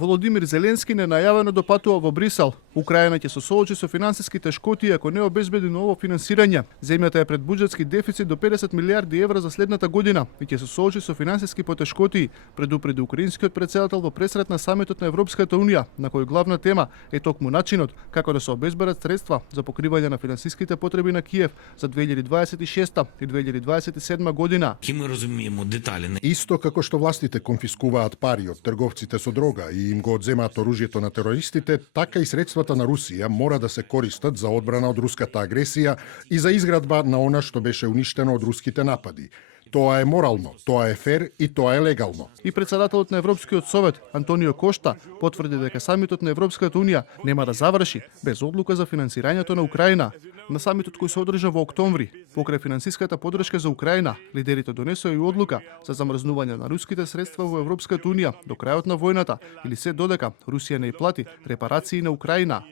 Володимир Зеленски ненајавено допатува во Брисел. Украина ќе се соочи со финансиски тешкоти ако не обезбеди ново финансирање. Земјата е пред буџетски дефицит до 50 милиарди евра за следната година и ќе се соочи со финансиски потешкоти, предупреди украинскиот претседател во пресрет на самитот на Европската унија, на кој главна тема е токму начинот како да се обезберат средства за покривање на финансиските потреби на Киев за 2026 и 2027 година. Исто како што властите конфискуваат пари од трговците со дрога и им го одземаат оружјето на терористите, така и средствата на Русија мора да се користат за одбрана од руската агресија и за изградба на она што беше уништено од руските напади. Тоа е морално, тоа е фер и тоа е легално. И председателот на Европскиот совет Антонио Кошта потврди дека самитот на Европската унија нема да заврши без одлука за финансирањето на Украина. На самитот кој се одржа во октомври, покрај финансиската поддршка за Украина, лидерите донесоа и одлука за замрзнување на руските средства во Европската унија до крајот на војната или се додека Русија не и плати репарации на Украина.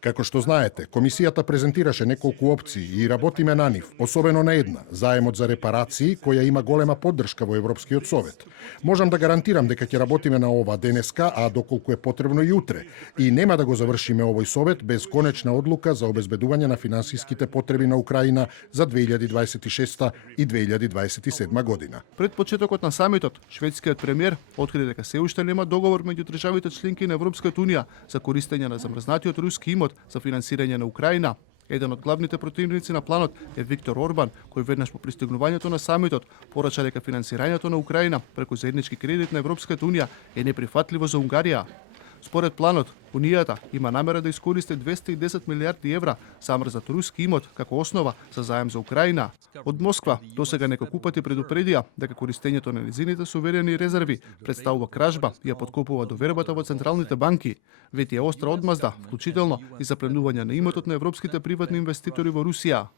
Како што знаете, комисијата презентираше неколку опции и работиме на нив, особено на една, заемот за репарации која има голема поддршка во Европскиот совет. Можам да гарантирам дека ќе работиме на ова денеска, а доколку е потребно и утре. И нема да го завршиме овој совет без конечна одлука за обезбедување на финансиските потреби на Украина за 2026 и 2027 година. Пред почетокот на самитот, шведскиот премиер откри дека се уште нема договор меѓу државите членки на Европската унија за користење на замрзнатиот руски имот за финансирање на Украина. Еден од главните противници на планот е Виктор Орбан, кој веднаш по пристигнувањето на самитот порача дека финансирањето на Украина преку заеднички кредит на Европската унија е неприфатливо за Унгарија. Според планот, Унијата има намера да искористи 210 милиарди евра замрзнат руски имот како основа за заем за Украина. Од Москва досега неколку пати предупредија дека користењето на незините суверени резерви представува кражба и ја подкопува довербата во централните банки. Вети е остра одмазда, вклучително и за пленување на имотот на европските приватни инвеститори во Русија.